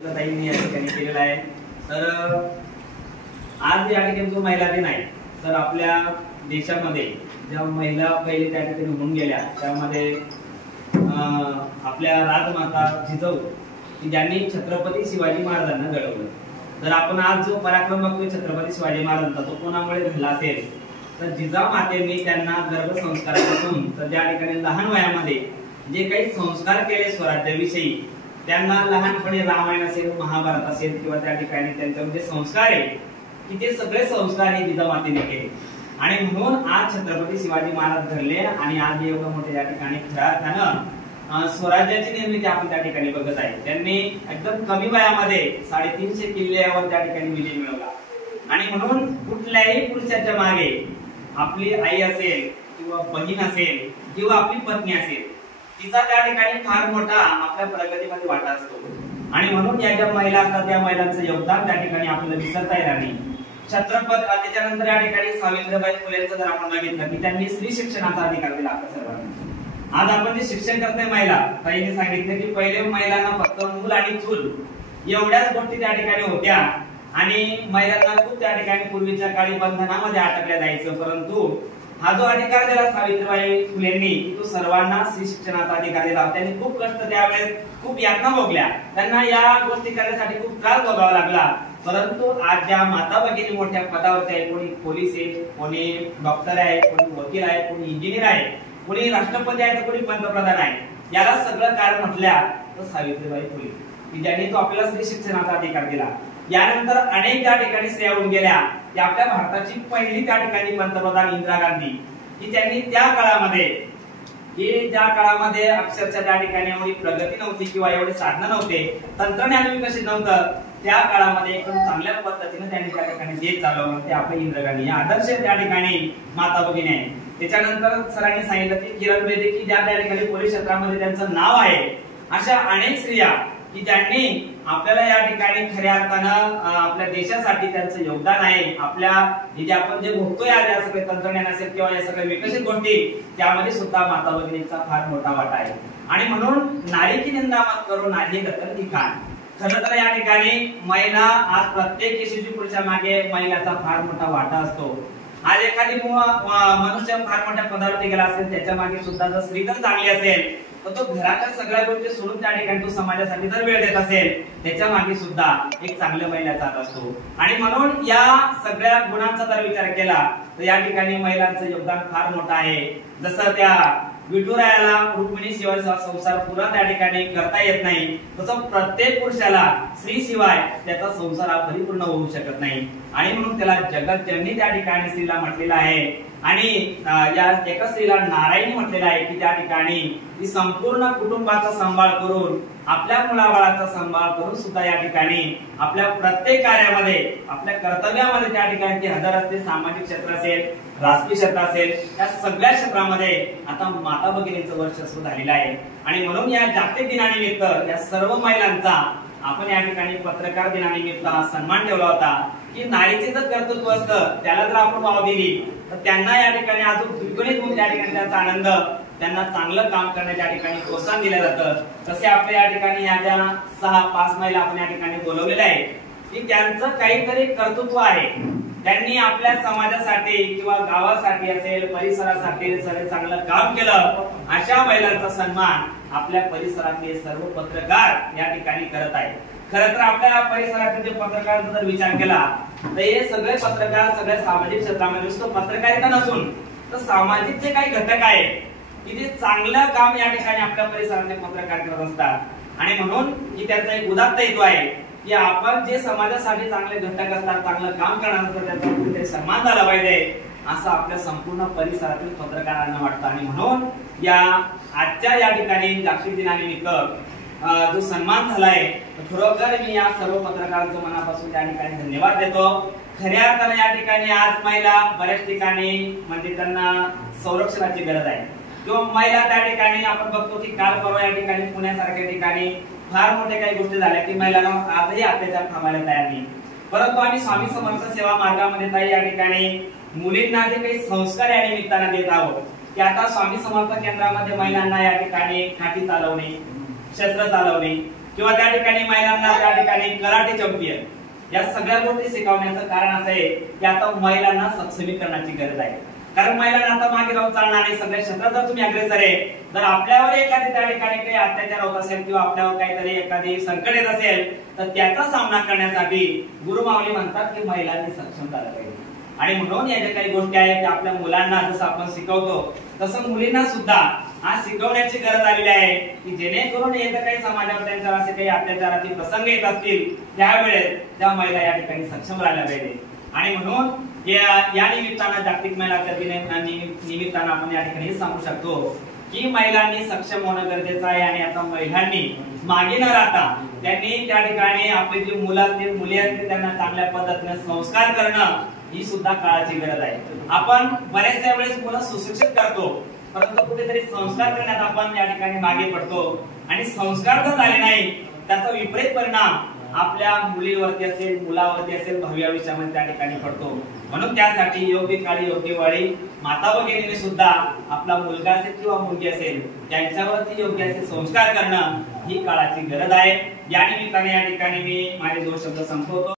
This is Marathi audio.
ताईंनी या ठिकाणी केलेला आहे। तर आज या ठिकाणी जो महिला दिन आहे, तर आपल्या देशामध्ये ज्या महिला पहिले त्या ठिकाणी होऊन गेल्या त्यामध्ये आपल्या राजमाता जिजाऊ ज्यांनी छत्रपती शिवाजी महाराजांना घडवलं। तर आपण आज जो पराक्रम बघतोय छत्रपती शिवाजी महाराजांचा, तो कोणामुळे घडला असेल तर जिजाऊ मातेंनी त्यांना गर्भसंस्कारापासून तर ज्या ठिकाणी लहान वयामध्ये जे काही संस्कार केले स्वराज्याविषयी, त्यांना लहानपणी रामायण असेल, महाभारत असेल किंवा त्या ठिकाणी त्यांच्यावर जे संस्कार आहे की ते सगळे संस्कार हे जिजाऊ मातेने केले। आणि म्हणून आज छत्रपती शिवाजी महाराज घडले आणि आज एवढं मोठे त्या ठिकाणी खऱ्या अर्थानं स्वराज्याची निर्मिती आपण त्या ठिकाणी बघत आहे। त्यांनी एकदम कमी वयामध्ये 350 किल्ल्यावर त्या ठिकाणी विजय मिळवला। आणि म्हणून कुठल्याही पुरुषाच्या मागे आपली आई असेल किंवा बहीण असेल किंवा आपली पत्नी असेल, तिचा त्या ठिकाणी फार मोठा आपल्या प्रगतीमध्ये वाटा असतो। आणि म्हणून या ज्या महिला असतात त्या महिलांचं योगदान त्या ठिकाणी आपल्याला विसरता येणार नाही। छत्रपती त्याच्यानंतर या ठिकाणी सावित्रीबाई फुलेंचं जर आपण बघितलं की त्यांनी स्त्री शिक्षणाचा अधिकार दिला आपल्या सर्वांना। आज आपण जे शिक्षण करतोय महिला, ताईंनी सांगितलं की पहिले महिलांना फक्त मूल आणि चूल एवढ्याच गोष्टी त्या ठिकाणी होत्या आणि महिलांना खूप त्या ठिकाणी पूर्वीच्या काळी बंधनामध्ये अटकल्या जायचं। परंतु हा जो अधिकार दिला सावित्रीबाई फुलेंनी, तो सर्वांना स्त्री शिक्षणाचा अधिकार दिला। त्यांनी खूप कष्ट त्यावेळेस खूप यातना भोगल्या, त्यांना या गोष्टी करण्यासाठी खूप त्रास भोगावा लागला। परंतु आज ज्या माता भगिनी मोठ्या पदावरती आहे, कोणी पोलीस आहे, कोणी डॉक्टर आहे, कोणी वकील आहे, कोणी इंजिनियर आहे, कोणी राष्ट्रपती आहे, तर कोणी पंतप्रधान आहे, याला सगळं कारण म्हटल्या तर सावित्रीबाई फुले की ज्यांनी तो आपल्याला स्त्री शिक्षणाचा अधिकार दिला। यानंतर अनेक त्या ठिकाणी स्त्रिया होऊन गेल्या की आपल्या भारताची पहिली त्या ठिकाणी पंतप्रधान इंदिरा गांधी, की त्यांनी त्या काळामध्ये ज्या काळामध्ये अक्षरशः त्या ठिकाणी एवढी प्रगती नव्हती किंवा एवढे साधन नव्हते, तंत्रज्ञान विकसित नव्हतं, त्या काळामध्ये एकदम चांगल्या पद्धतीने त्यांनी त्या ठिकाणी देश चालवलं, ते आपले इंदिरा गांधी या आदर्श त्या ठिकाणी माता भगिनी आहे। त्याच्यानंतर सरांनी सांगितलं की किरण बेदी की ज्या त्या ठिकाणी पोलीस क्षेत्रामध्ये त्यांचं नाव आहे, अशा अनेक स्त्रिया की ज्यांनी आपल्याला या ठिकाणी खऱ्या अर्थानं आपल्या देशासाठी त्यांचं योगदान आहे। आपल्या जे आपण जे भोगतोय आज या सगळे तंत्रज्ञान असेल किंवा या सगळ्या विकसित गोष्टी, त्यामध्ये सुद्धा माता भगिनींचा फार मोठा वाटा आहे। आणि म्हणून नारी की निंदा मत करो नारी दखल ती खान। खरं तर या ठिकाणी महिला आज प्रत्येक यशस्वी पुरुषा मागे महिलाचा फार मोठा वाटा असतो। आज एखादी मनुष्य फार मोठ्या पदावरती गेला असेल, त्याच्या मागे सुद्धा जर स्त्री जर चांगली असेल तर तो घराच्या सगळ्या गोष्टी सोडून त्या ठिकाणी तो समाजासाठी जर वेळ देत असेल, त्याच्या मागे सुद्धा एक चांगल्या महिलेचा हात असतो। आणि म्हणून या सगळ्या गुणांचा जर विचार केला तर या ठिकाणी महिलांचं योगदान फार मोठं आहे। जसं त्या विठुरायाला रुक्मिणी शिवाय संसार पुरा त्या ठिकाणी करता येत नाही, तसं प्रत्येक पुरुषाला स्त्री शिवाय त्याचा संसार हा परिपूर्ण होऊ शकत नाही। आणि म्हणून त्याला जगत जननी त्या ठिकाणी स्त्रीला म्हटलेलं आहे। आणि या एका स्त्रीला नारायणी म्हटलेलं आहे की त्या ठिकाणी ती संपूर्ण कुटुंबाचा सांभाळ करून, आपल्या मुलाबाळाचा सांभाळ करून सुद्धा या ठिकाणी आपल्या प्रत्येक कार्यामध्ये, आपल्या कर्तव्यामध्ये त्या ठिकाणी ती हजर असते। सामाजिक क्षेत्र असेल, राजकीय क्षेत्र असेल, या सगळ्या क्षेत्रामध्ये आता माता भगिनींचं वर्चस्व झालेलं आहे। आणि म्हणून या जागतिक दिनानिमित्त या सर्व महिलांचा आपण या ठिकाणी पत्रकार दिनानिमित्त हा सन्मान ठेवला होता की नारीचे जर कर्तृत्व असतं त्याला जर आपण वाव दिली तर त्यांना या ठिकाणी अजून द्विगुणित होऊन त्या ठिकाणी त्यांचा आनंद, त्यांना चांगलं काम करण्याच्या ठिकाणी प्रोत्साहन दिलं जातं। तसे आपल्या या ठिकाणी या ज्या 6-5 महिला आपण या ठिकाणी बोलवलेल्या आहे की त्यांचं काहीतरी कर्तृत्व आहे, त्यांनी आपल्या समाजासाठी किंवा गावासाठी असेल, परिसरासाठी सगळं चांगलं काम केलं, अशा महिलांचा सन्मान आपल्या परिसरातले सर्व पत्रकार या ठिकाणी करत आहेत। खरं तर आपल्या परिसरातील जे पत्रकारांचा जर विचार केला तर हे सगळे पत्रकार सगळ्या सामाजिक क्षेत्रामध्ये नुसतं पत्रकारिता नसून तर सामाजिक जे काही घटक आहेत की ते चांगलं काम या ठिकाणी आपल्या परिसरातले पत्रकार करत असतात। आणि म्हणून की त्यांचा एक उदात्त हेतू आहे की आपण जे समाजासाठी चांगले घटक असतात, चांगलं काम करणार असतात, त्यांचा कुठेतरी सन्मान झाला पाहिजे असं आपल्या संपूर्ण परिसरातील पत्रकारांना वाटतं। आणि म्हणून या आजच्या या ठिकाणी जागतिक दिनानिमित्त जो सन्मान झालाय, खरोखर मी या सर्व पत्रकारांचं मनापासून त्या ठिकाणी धन्यवाद देतो। खऱ्या अर्थाने या ठिकाणी आज महिला बऱ्याच ठिकाणी म्हणजे त्यांना संरक्षणाची गरज आहे किंवा महिला त्या ठिकाणी आपण बघतो की काल परवा या ठिकाणी पुण्यासारख्या ठिकाणी फार मोठे काही गोष्टी झाल्या की महिलांना आजही अत्याचार थांबायला तयार नाही। परंतु आम्ही स्वामी समर्थ सेवा मार्गामध्ये ताई या ठिकाणी मुलींना जे काही संस्कार या निमित्तानं देत आहोत की आता स्वामी समर्थ केंद्रामध्ये महिलांना या ठिकाणी काठी चालवणे, शस्त्र चालवणे किंवा त्या ठिकाणी महिलांना त्या ठिकाणी कराटे चॅम्पियन, या सगळ्या गोष्टी शिकवण्याचं कारण असं आहे की आता महिलांना सक्षमीकरणाची गरज आहे. कारण महिलांना आता मागे राहून चालणार नाही. सगळ्या क्षेत्रात जर तुम्ही अग्रेसर आहे, जर आपल्यावर एखादी त्या ठिकाणी काही अत्याचार होत असेल किंवा आपल्यावर काहीतरी एखादी संकट येत असेल तर त्याचा सामना करण्यासाठी गुरुमाऊली म्हणतात की महिलांनी सक्षम झालं पाहिजे. आणि म्हणून या ज्या काही गोष्टी आहेत त्या आपल्या मुलांना जसं आपण शिकवतो तसं मुलींना सुद्धा आज शिकवण्याची गरज आलेली आहे की जेणेकरून येत्या काही समाजावर त्यांच्यावर असे काही अत्याचाराचे प्रसंग येत असतील त्यावेळेस त्या महिला या ठिकाणी सक्षम राहायला पाहिजे. आणि म्हणून या निमित्तानं जागतिक महिला निमित्तानं आपण या ठिकाणी सांगू शकतो की महिलांनी सक्षम होणं गरजेचं आहे. आणि आता महिलांनी मागे न राहता त्यांनी त्या ठिकाणी आपली जी मुलं असतील मुली असतील त्यांना चांगल्या पद्धतीने संस्कार करणं ही सुद्धा काळाची गरज आहे. आपण बऱ्याचशा वेळेस मुलं सुशिक्षित करतो परंतु कुठेतरी संस्कार करण्यात आपण या ठिकाणी मागे पडतो आणि संस्कार जर झाले नाही त्याचा विपरीत परिणाम आपल्या मुलीवरती असेल मुलावरती असेल भावी आयुष्यामध्ये त्या ठिकाणी पडतो. म्हणून त्यासाठी योग्य काळी योग्य वेळी माता भगिनीने सुद्धा आपला मुलगा असेल किंवा मुलगी असेल त्यांच्यावरती योग्य असे संस्कार करणं ही काळाची गरज आहे. या निमित्ताने या ठिकाणी मी माझे 2 शब्द संपवतो.